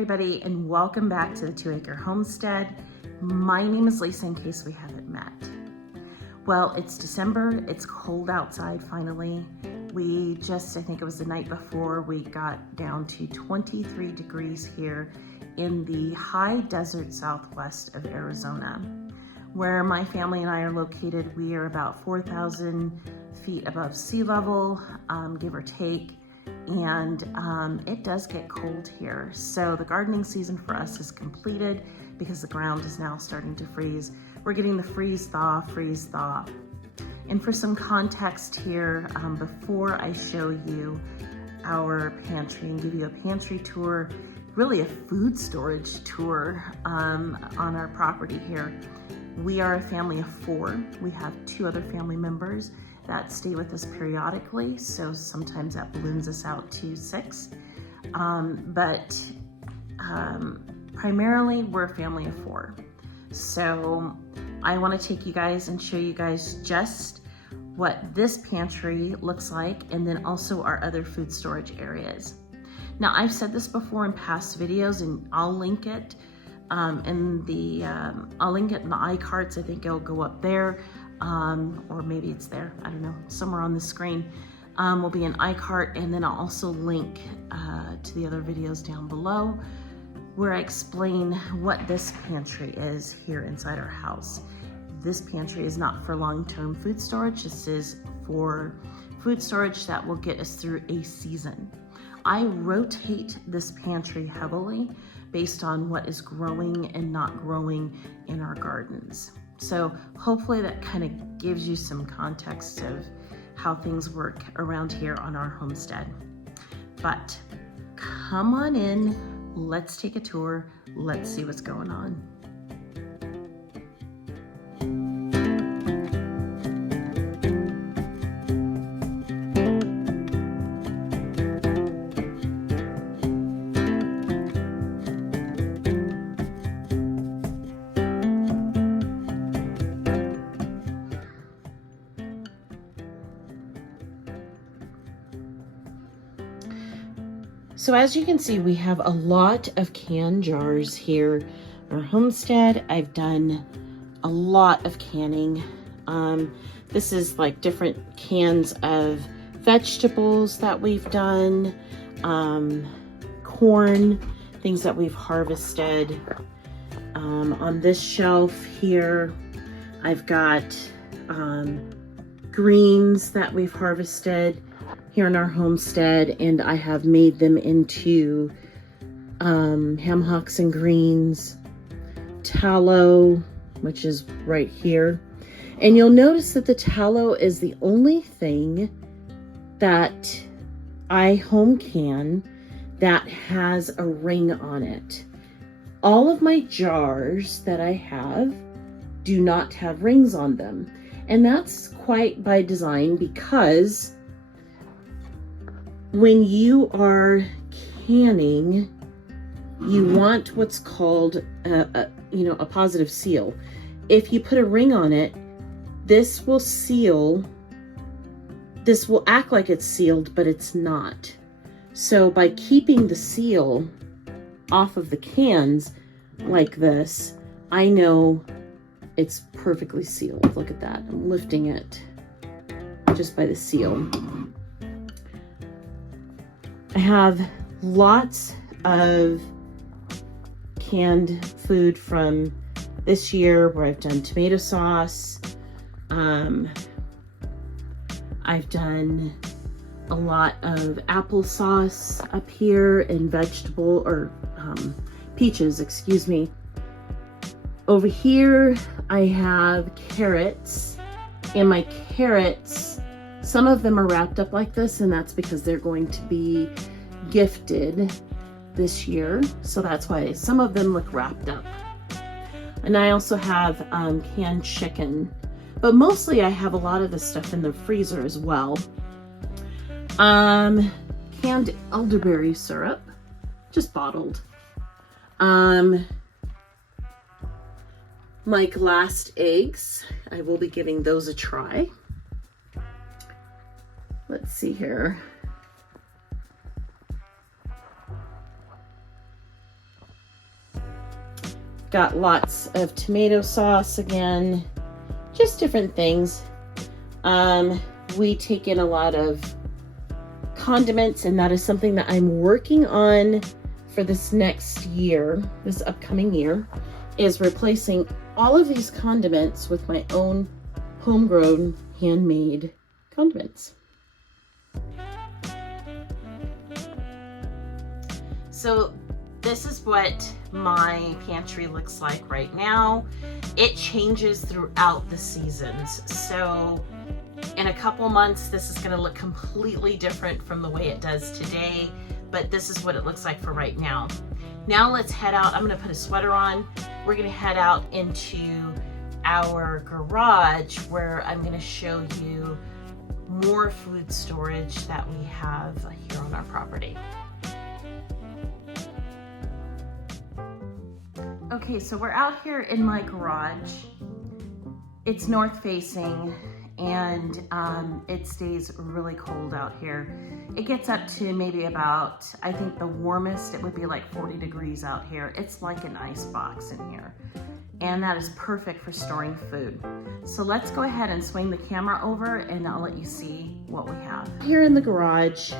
everybody, and welcome back to the 2 Acre Homestead. My name is Lisa, in case we haven't met. Well, it's December, it's cold outside finally. I think it was the night before, we got down to 23 degrees here in the high desert southwest of Arizona. Where my family and I are located, we are about 4,000 feet above sea level, give or take. And it does get cold here. So the gardening season for us is completed because the ground is now starting to freeze. We're getting the freeze thaw. And for some context here, before I show you our pantry and give you a pantry tour, really a food storage tour on our property here. We are a family of 4. We have 2 other family members that stay with us periodically, so sometimes that balloons us out to 6. Primarily we're a family of 4. So I want to take you guys and show you guys just what this pantry looks like, and then also our other food storage areas. Now, I've said this before in past videos, and I'll link it in the iCarts. I think it'll go up there. Or maybe it's there, I don't know, somewhere on the screen will be an iCart, and then I'll also link to the other videos down below where I explain what this pantry is here inside our house. This pantry is not for long-term food storage. This is for food storage that will get us through a season. I rotate this pantry heavily based on what is growing and not growing in our gardens. So hopefully that kind of gives you some context of how things work around here on our homestead. But come on in, let's take a tour, let's see what's going on. So as you can see, we have a lot of can jars here in our homestead. I've done a lot of canning. This is like different cans of vegetables that we've done, corn, things that we've harvested. On this shelf here, I've got greens that we've harvested here in our homestead, and I have made them into ham hocks and greens, tallow, which is right here. And you'll notice that the tallow is the only thing that I home can that has a ring on it. All of my jars that I have do not have rings on them. And that's quite by design, because when you are canning, you want what's called a positive seal. If you put a ring on it, this will seal. This will act like it's sealed, but it's not. So by keeping the seal off of the cans like this, I know it's perfectly sealed. Look at that. I'm lifting it just by the seal. I have lots of canned food from this year where I've done tomato sauce. I've done a lot of applesauce up here, and peaches, excuse me. Over here, I have carrots, and my carrots, some of them are wrapped up like this, and that's because they're going to be gifted this year. So that's why some of them look wrapped up. And I also have canned chicken, but mostly I have a lot of this stuff in the freezer as well. Canned elderberry syrup, just bottled. My glassed eggs, I will be giving those a try. Let's see here. got lots of tomato sauce again, just different things. We take in a lot of condiments, and that is something that I'm working on for this next year, this upcoming year, is replacing all of these condiments with my own homegrown, handmade condiments. So this is what my pantry looks like right now. It changes throughout the seasons. So in a couple months, this is going to look completely different from the way it does today, but this is what it looks like for right now. Now let's head out. I'm going to put a sweater on. We're going to head out into our garage where I'm going to show you more food storage that we have here on our property. Okay, so we're out here in my garage. It's north facing, and it stays really cold out here. It gets up to maybe about, I think the warmest, it would be like 40 degrees out here. It's like an ice box in here. And that is perfect for storing food. So let's go ahead and swing the camera over and I'll let you see what we have. Here in the garage,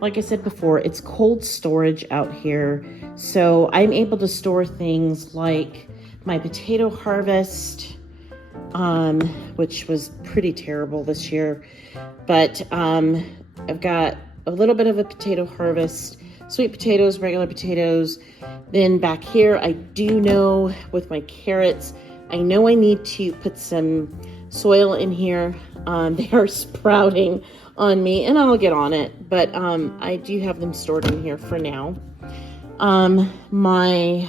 like I said before, it's cold storage out here. So I'm able to store things like my potato harvest, which was pretty terrible this year. But I've got a little bit of a potato harvest, sweet potatoes, regular potatoes. Then back here, I do know with my carrots, I know I need to put some soil in here. They are sprouting on me and I'll get on it, but I do have them stored in here for now. My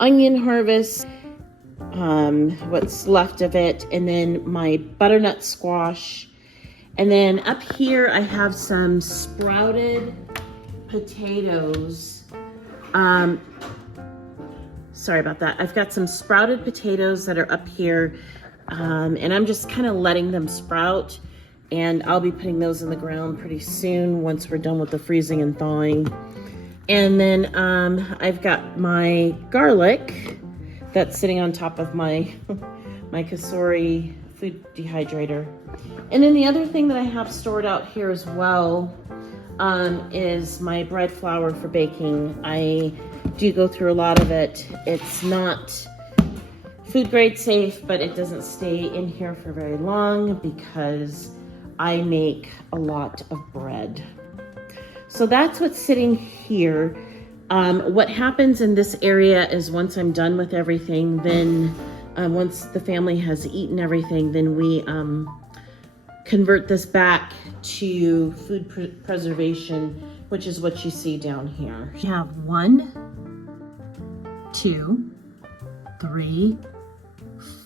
onion harvest, what's left of it, and then my butternut squash. And then up here, I have some sprouted potatoes. Sorry about that. I've got some sprouted potatoes that are up here, and I'm just kind of letting them sprout, and I'll be putting those in the ground pretty soon once we're done with the freezing and thawing. And then I've got my garlic that's sitting on top of my my Kasori food dehydrator. And then the other thing that I have stored out here as well is my bread flour for baking. I do go through a lot of it. It's not food grade safe, but it doesn't stay in here for very long because I make a lot of bread. So that's what's sitting here. What happens in this area is once I'm done with everything, then once the family has eaten everything, then we convert this back to food preservation, which is what you see down here. We have 1, 2, 3,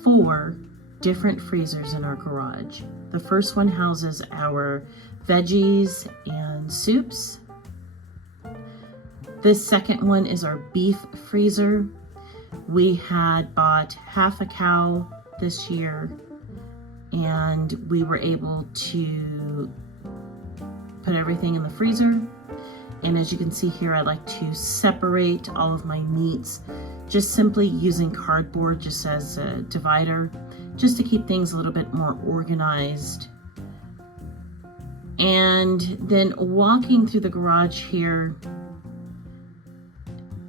4 different freezers in our garage. The first one houses our veggies and soups. This second one is our beef freezer. We had bought half a cow this year, and we were able to put everything in the freezer. And as you can see here, I like to separate all of my meats, just simply using cardboard just as a divider, just to keep things a little bit more organized. And then walking through the garage here,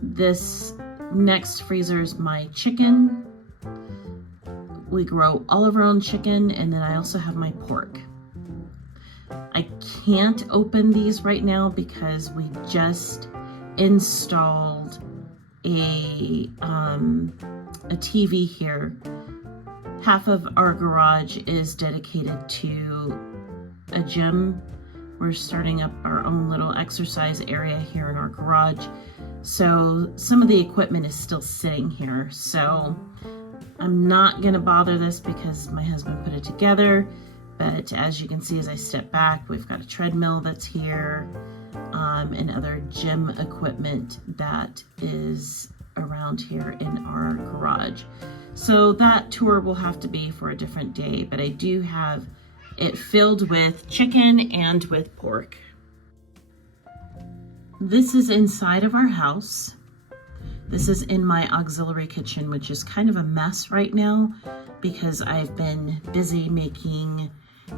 this next freezer is my chicken. We grow all of our own chicken, and then I also have my pork. I can't open these right now because we just installed a TV here. Half of our garage is dedicated to a gym. We're starting up our own little exercise area here in our garage. So some of the equipment is still sitting here. So I'm not gonna bother this because my husband put it together. But as you can see, as I step back, we've got a treadmill that's here, and other gym equipment that is around here in our garage. So that tour will have to be for a different day, but I do have it filled with chicken and with pork. This is inside of our house. This is in my auxiliary kitchen, which is kind of a mess right now because I've been busy making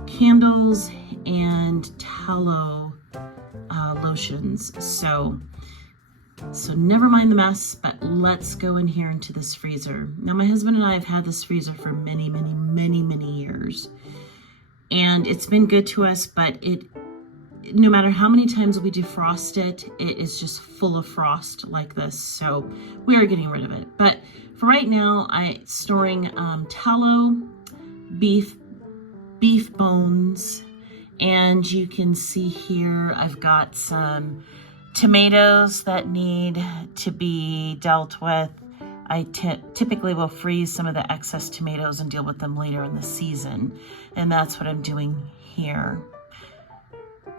candles and tallow lotions. So never mind the mess, but let's go in here into this freezer. Now, my husband and I have had this freezer for many, many, many, many years. And it's been good to us, but no matter how many times we defrost it, it is just full of frost like this. So we are getting rid of it. But for right now, I'm storing tallow, beef bones, and you can see here I've got some tomatoes that need to be dealt with. I typically will freeze some of the excess tomatoes and deal with them later in the season. And that's what I'm doing here.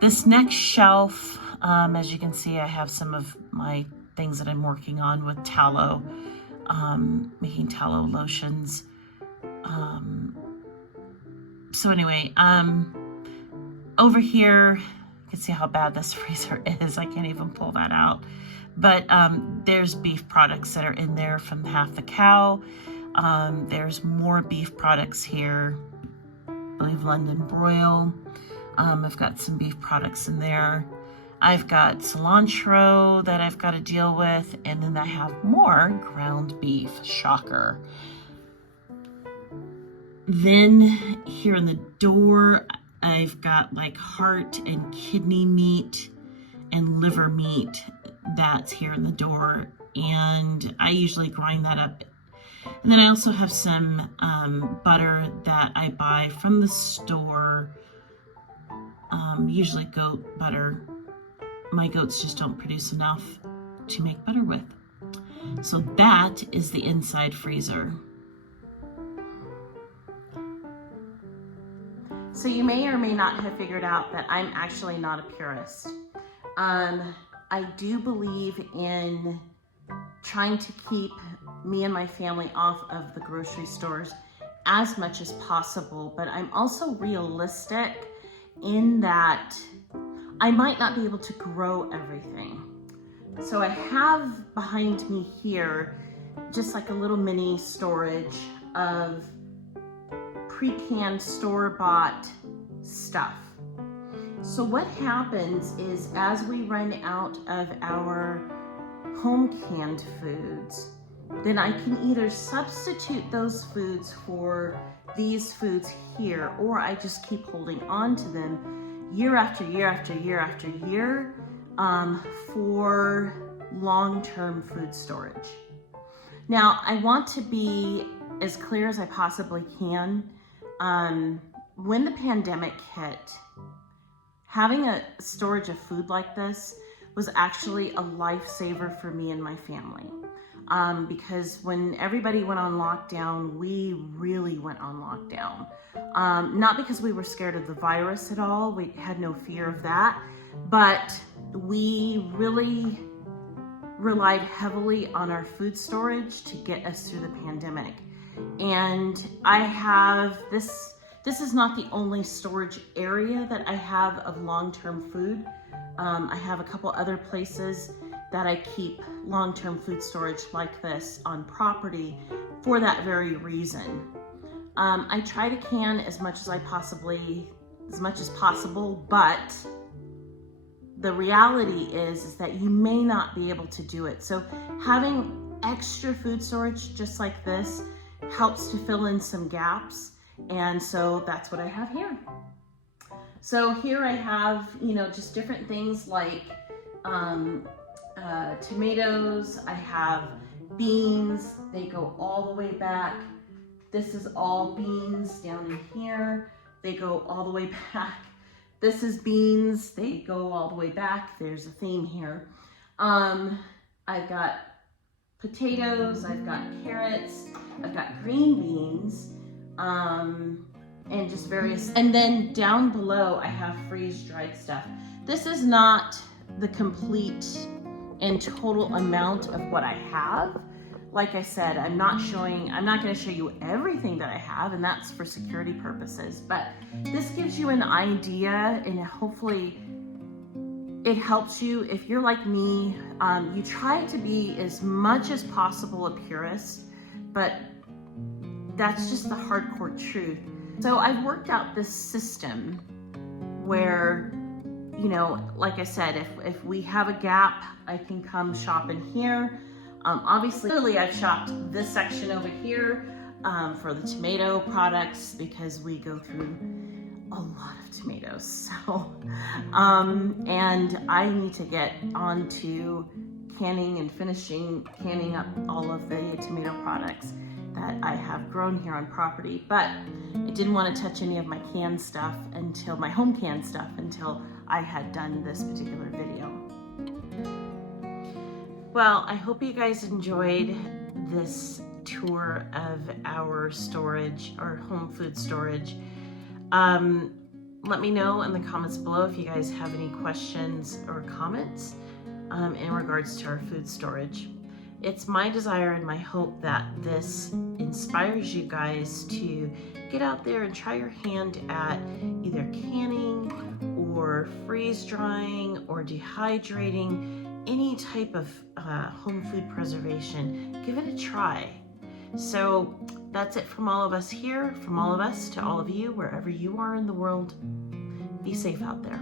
This next shelf, as you can see, I have some of my things that I'm working on with tallow, making tallow lotions. So anyway, over here, you can see how bad this freezer is. I can't even pull that out. But there's beef products that are in there from Half the Cow. There's more beef products here. I believe London Broil. I've got some beef products in there. I've got cilantro that I've got to deal with. And then I have more ground beef. Shocker. Then here in the door, I've got like heart and kidney meat and liver meat that's here in the door, and I usually grind that up. And then I also have some butter that I buy from the store, usually goat butter. My goats just don't produce enough to make butter with. So that is the inside freezer. So you may or may not have figured out that I'm actually not a purist. I do believe in trying to keep me and my family off of the grocery stores as much as possible, but I'm also realistic in that I might not be able to grow everything. So I have behind me here just like a little mini storage of pre-canned store-bought stuff. So what happens is as we run out of our home canned foods, then I can either substitute those foods for these foods here, or I just keep holding on to them year after year after year after year for long-term food storage. Now, I want to be as clear as I possibly can. When the pandemic hit, having a storage of food like this was actually a lifesaver for me and my family. Because when everybody went on lockdown, we really went on lockdown. Not because we were scared of the virus at all, we had no fear of that, but we really relied heavily on our food storage to get us through the pandemic. And I have this is not the only storage area that I have of long-term food. I have a couple other places that I keep long-term food storage like this on property for that very reason. I try to can as much as possible, but the reality is that you may not be able to do it. So having extra food storage just like this helps to fill in some gaps. And so that's what I have here. So here I have, just different things like tomatoes. I have beans. They go all the way back. This is all beans down in here. They go all the way back. This is beans. They go all the way back. There's a theme here. I've got potatoes. I've got carrots. I've got green beans. And just various, and then down below I have freeze-dried stuff. This is not the complete and total amount of what I have. Like I said, I'm not going to show you everything that I have, and that's for security purposes, but this gives you an idea, and hopefully it helps you, if you're like me, you try to be as much as possible a purist, but that's just the hardcore truth. So I've worked out this system where, you know, like I said, if we have a gap, I can come shop in here. Obviously, clearly I've shopped this section over here for the tomato products because we go through a lot of tomatoes. So, and I need to get on to canning and canning up all of the tomato products that I have grown here on property. But I didn't want to touch any of my canned stuff until my home canned stuff until I had done this particular video. Well, I hope you guys enjoyed this tour of our storage, our home food storage. Let me know in the comments below if you guys have any questions or comments in regards to our food storage. It's my desire and my hope that this inspires you guys to get out there and try your hand at either canning or freeze drying or dehydrating, any type of home food preservation. Give it a try. So that's it from all of us here, from all of us to all of you, wherever you are in the world. Be safe out there.